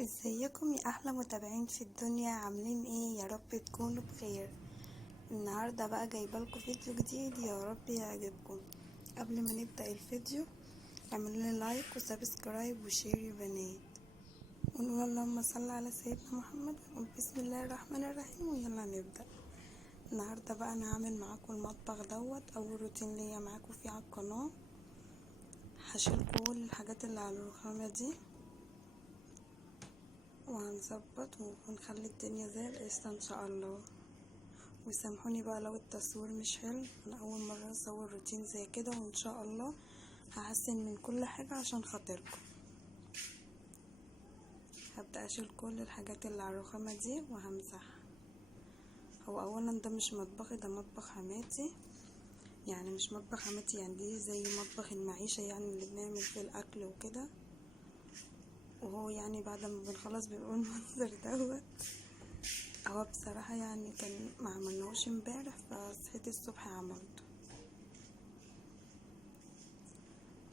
ازيكم يا احلى متابعين في الدنيا؟ عاملين ايه؟ يا رب تكونوا بخير. النهارده بقى جايبالكم فيديو جديد، يا رب يعجبكم. قبل ما نبدا الفيديو اعملوا لي لايك وسبسكرايب وشير يا بنات، ونقول اللهم صل على سيدنا محمد، ونقول بسم الله الرحمن الرحيم، ويلا نبدا. النهارده بقى انا هعمل معاكم المطبخ اول روتين ليا معاكم فيه على القناه. هشيل كل الحاجات اللي على الرخامه دي وهنظبط ونخلي الدنيا زي القشطة ان شاء الله. وسامحوني بقى لو التصوير مش حلو، انا اول مرة اصور روتين زي كده، وان شاء الله هحسن من كل حاجة عشان خاطركم. هبدأ اشيل كل الحاجات اللي على الرخامة دي وهمسحها. هو اولا ده مش مطبخي، ده مطبخ حماتي، يعني مش مطبخ حماتي، يعني دي زي مطبخ المعيشة، يعني اللي بنعمل فيه الاكل وكده. وهو يعني بعد ما بنخلص بيبقى المنظر دوت. هو بصراحة يعني كان ما عملناهوش امبارح، فصحيت الصبح عملته.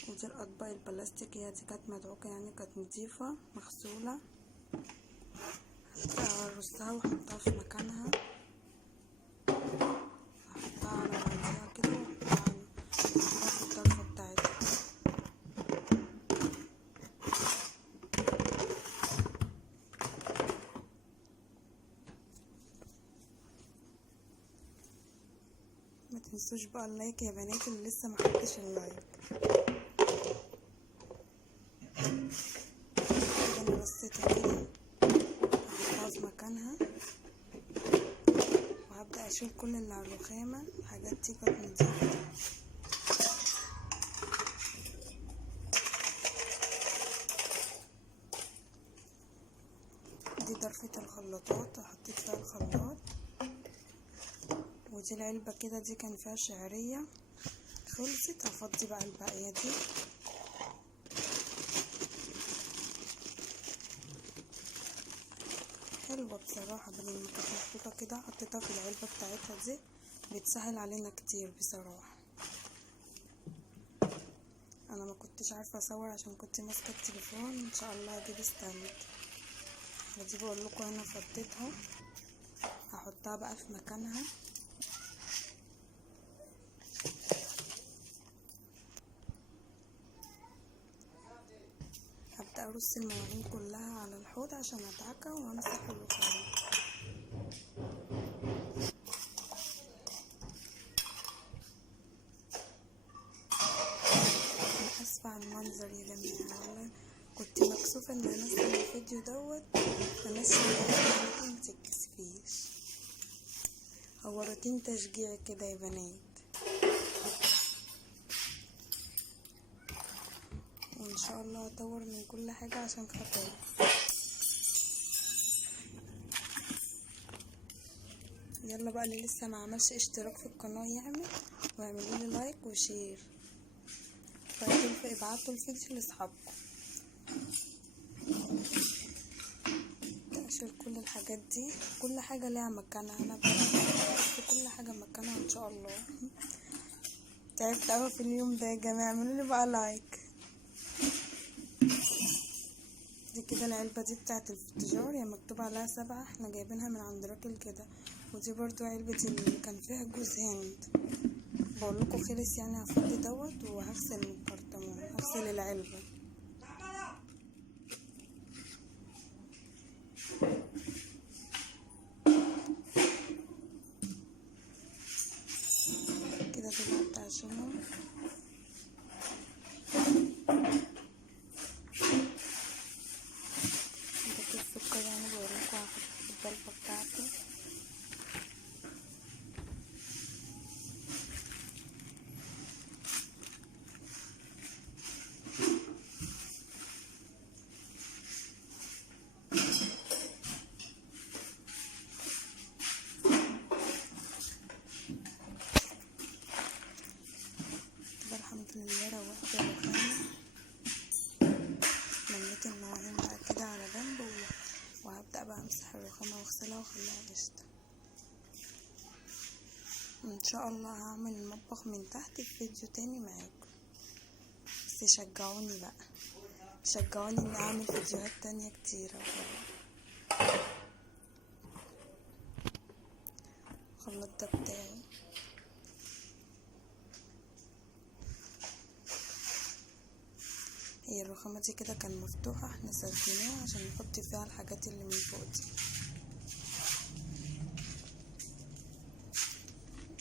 ودي الاطباق البلاستيك، هي دي كانت مدعوكة، يعني كانت نضيفة مغسولة. هرصها واحطها في مكانها، احطها على بعضيها كده واحطها في الطرفة بتاعتها. ما تنسوش بقى اللايك يا بنات، اللي لسه ما حطش اللايك. كده انا رصيتها كده، هحطها في مكانها وهبدأ اشيل كل اللي على الرخامة. الحاجات دي كانت نضيفة. دي ضرفة الخلاطات، حطيت فيها الخلاط. ودي العلبة كده، دي كان فيها شعرية خلصت، هفضي بقى الباقية دي. حلوة بصراحة، بدل ما كانت محطوطة كده حطيتها في العلبة بتاعتها دي، بتسهل علينا كتير بصراحة. انا ما كنتش عارفة اصور عشان كنت ماسكة التليفون، ان شاء الله هجيب استند. ودي بقول لكم انا فضيتها، هحطها بقى في مكانها. هبدأ ارص المواعين كلها على الحوض عشان ادعكها وامسح الرخام. انا اسفة على المنظر يا جماعة، والله كنت مكسوفة ان انزل الفيديو دوت، فناس ما تتكسفيش. هو روتين تشجيعي كده يا بنات، وان شاء الله هطور من كل حاجة عشان خاطركم. يلا بقى، اللي لسه ما عملش اشتراك في القناة يعمل، واعملوا لي لايك وشير، ابعتوا الفيديو لاصحابكم. اشيل كل الحاجات دي، كل حاجة ليها مكانها، انا بحط كل حاجة مكانها ان شاء الله. تعبت اوي في اليوم ده يا جماعة، اعملوا لي بقى لايك. دي كده العلبة دي بتاعت الفطير، هي مكتوب عليها 7، احنا جايبينها من عند راجل كده. ودي برضو علبة اللي كان فيها جوز هند. بقولكوا خلص، يعني هفضي دوت وهغسل الكرتون، هغسل العلبة. كده دول عشانهم. ده السكر، يعني بوريكوا هحط في الضلفة بتاعتي. كده الحمد لله روقت الرخامة، لميت المواعين بقى كده على جنب، وهبدأ بقى امسح الرخامة واغسلها واخليها قشطة. ان شاء الله هعمل المطبخ من تحت في فيديو تاني معاكم، بس شجعوني بقى. شجعوني اني اعمل فيديوهات تانية كتيرة. الخلاط ده بتاعي. هي الرخامة دي كده كان مفتوحة، احنا سديناها عشان نحط فيها الحاجات اللي من فوق دي.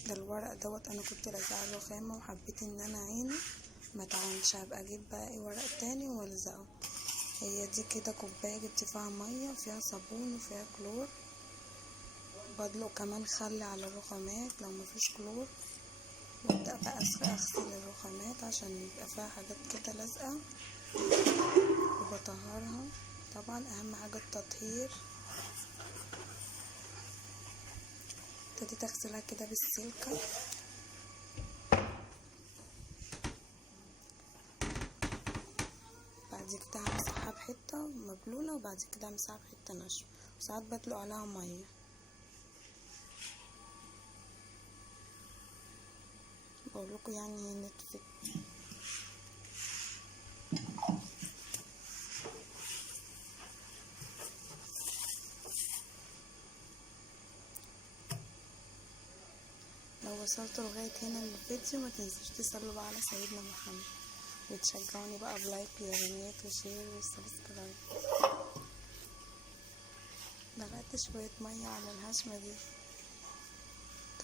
ده الورق دوت انا كنت لازقه الرخامة وحبيت ان انا عينه ما تعونش، هبقى اجيب بقى ايه ورق تاني والزقه. هي دي كده كوباية جبت فيها مية وفيها صابون وفيها كلور، بدلق كمان خل على الرخامات لو مفيش كلور، وابدأ بقى اغسل الرخامات عشان يبقى فيها حاجات كده لازقة، وبطهرها. طبعا اهم حاجة التطهير. ابتديت اغسلها كده بالسلكة، بعد كده همسحها بحتة مبلولة، وبعد كده همسحها بحتة ناشفة، وساعات بدلق عليها مية. بقولكوا يعني هي نتفت. لو وصلتوا لغاية هنا من الفيديو ما تنسوش تصلوا بقى على سيدنا محمد، وتشجعوني بقى بلايك ويارانيات وشير وسبسكرايب. دلقت شوية مية على الهشمة دي،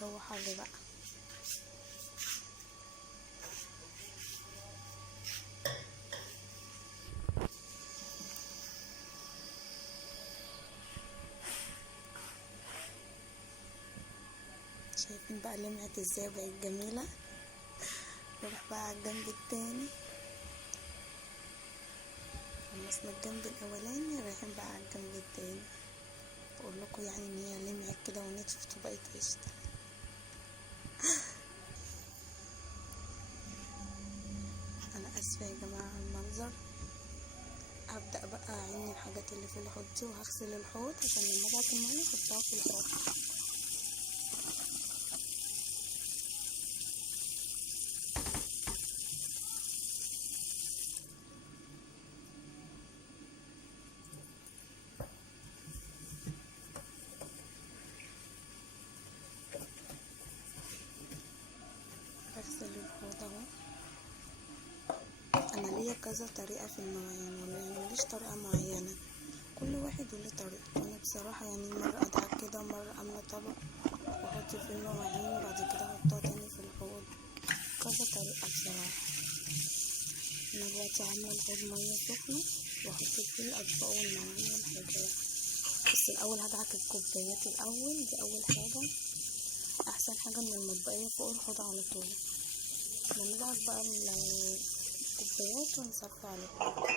جو حر بقى. شايفين بقى لمعت ازاي بقت جميلة. نروح بقى على الجنب التاني، خلصنا الجنب الاولاني رايحين بقى على الجنب التاني. بقول لكم يعني ان هي لمعت كده ونشفت وبقت قشطة. انا اسفة يا جماعة على المنظر. هبدأ بقى اعين الحاجات اللي في الحوض دي، وهغسل الحوض عشان لما ابعت المية احطها في الحوض. بغسل الحوض اهو. انا ليا كذا طريقة في المواعين، يعني مليش طريقة معينة، كل واحد وليه طريقته. انا بصراحة يعني مرة ادعك كده، مرة املى طبق واحط فيه المواعين وبعد كده احطها تاني في الحوض، كذا طريقة بصراحة. انا دلوقتي عاملة الحوض مية سخنة واحط فيه الاطباق والمواعين والحاجات، بس الاول هدعك الكوبايات الاول، دي اول حاجة. احسن حاجة ان المطبقية فوق الحوض على طول، ندعك بقى الكوبايات ونصفي على طول.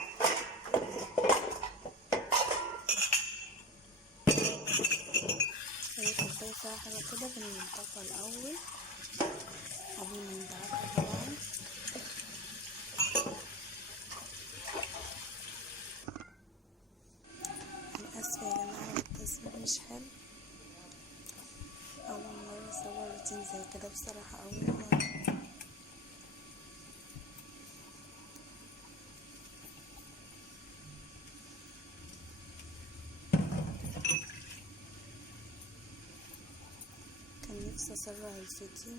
اي كوباية فيها حاجة كده بننضفها الاول قبل ما ندعكها طبعا. انا اسفة يا جماعة التصوير مش حلو، اول مرة اصور روتين زي كده بصراحة، اول مرة. كان نفسي اسرع الفيديو.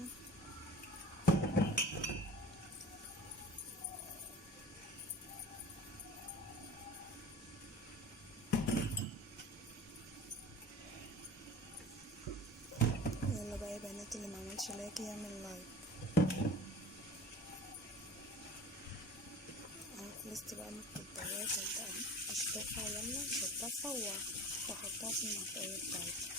يلا بقى يا بنات، اللي معملش لايك يعمل لايك. انا خلصت بقى من الكوبايات، هبدأ اشطفها. يلا اشطفها واحطها في المنطقية بتاعتي.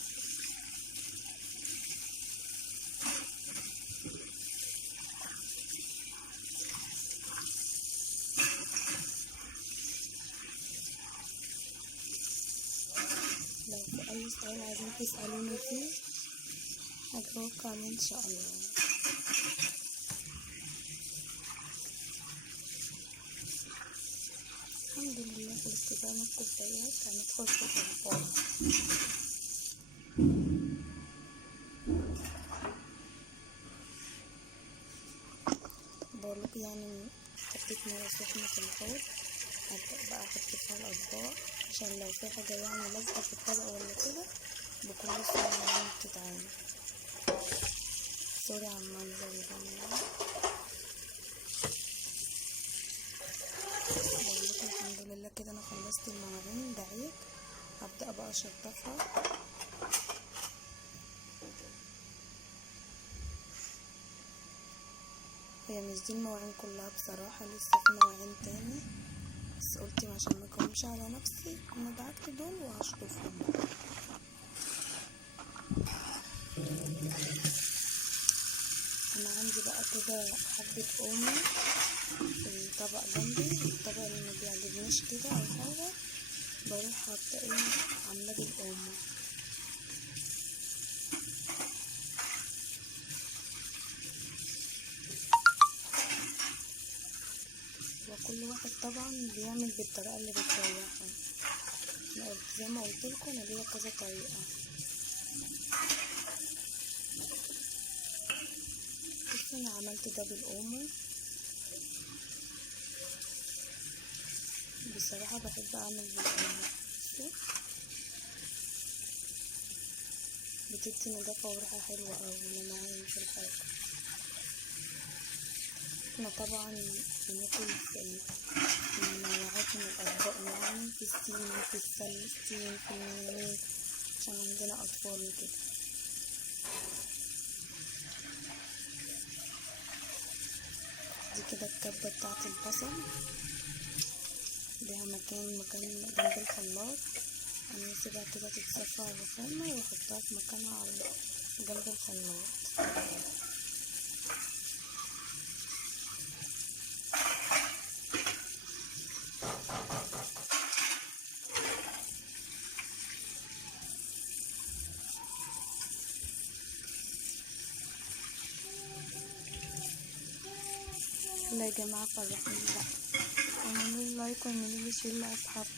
لو في اي سؤال عايزين تسألوني فيه هجاوبكم عليه ان شاء الله. الحمد لله خلصت بقى من الكوبايات، هندخل في الاطباق. بقولكوا يعني حطيت مية سخنة في الحوض هبدأ بقى احط فيها الاطباق عشان لو في حاجة يعني لازقة في الطبق ولا كده بكل سهولة بتتعمل. سوري على المنظر ده يعني. بقولكم الحمد لله كده انا خلصت المواعين دقيق. هبدأ بقى اشطفها. هي مش دي المواعين كلها بصراحة، لسه في مواعين تاني، بس قلت عشان ما اكونش على نفسي انا دعكت دول وهشطفهم. انا عندي بقى كده حبة اومو في الطبق جنبي، الطبق اللي ما بيعجبنيش كده او حاجة بروح حاطة عاملاه بالاومو. وكل واحد طبعا بيعمل بالطريقة اللي بتريحه. انا قلت زي ما قلت لكم انا ليا كذا طريقة. بصوا انا عملت ده بالاومو، بصراحة بحب اعمل بالاومو. بتدي نضافة وريحة حلوة اوي لمعان في الحاجة. احنا طبعا بناكل في نوعات من الاطباق يعني، في الصين في السلستين في المينيمين عشان عندنا اطفال وكده. دي كده الكبة بتاعت البصل، ليها مكان جنب الخلاط. انا هسيبها كده تتصفى على الرخامة واحطها في مكانها على جنب الخلاط. يلا يا جماعة فرحوني بقى، اعملوا لايك واعملوا لي شير لاصحابكم.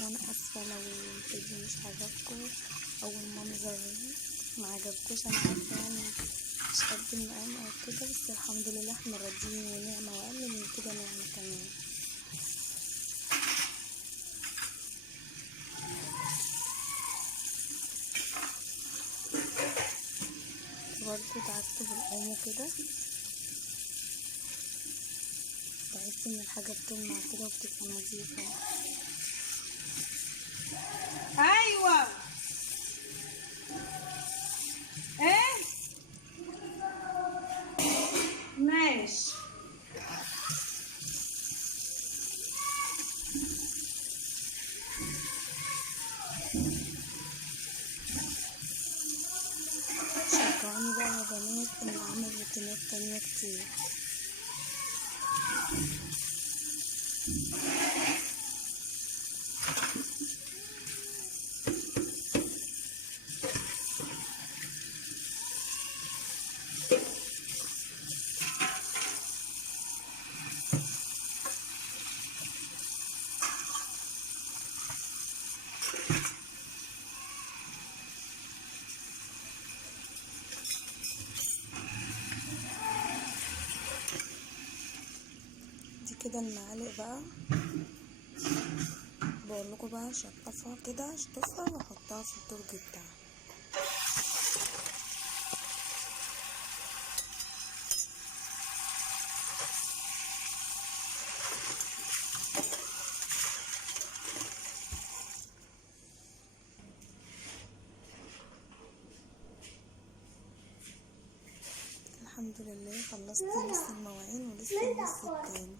وانا اسفة لو الفيديو مش عجبكم او المنظر ما عجبكوش، انا عارفة يعني مش قد المقام او كده، بس الحمد لله احنا راضيين ونعمة، واقل من كده نعمة كمان. برضه دعكت بالاومو كده، بحس ان الحاجة بتلمع كده وبتبقى نظيفة. ايوه ايه ماشي. شجعوني بقى يا بنات ان اعمل روتينات تانية كتير. دي كده المعالق بقى، بقولكوا بقى شطفها كده، اشطفها واحطها في الدرج بتاعها. الحمد لله خلصت نص المواعين ولسه النص التاني.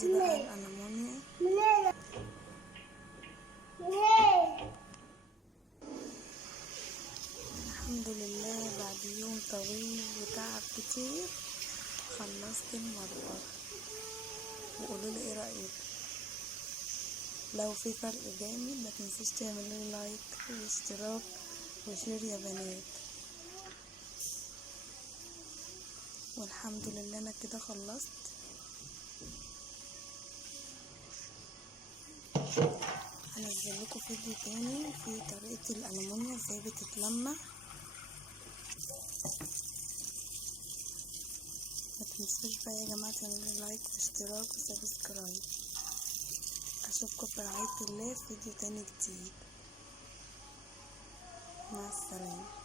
دي بقى الألمونيا. الحمد لله بعد يوم طويل وتعب كتير خلصت المطبخ. وقولولي ايه رأيكم، لو في فرق جامد متنسوش تعملوا لايك واشتراك وشير يا بنات. والحمد لله انا كده خلصت. هنزل لكم فيديو تاني في طريقة الألمونيا ازاي بتتلمع. ما تنسوش بقى يا جماعة تعملوا لايك واشتراك وسبسكرايب. اشوفكم في رعاية الله في فيديو تاني جديد. مع السلامة.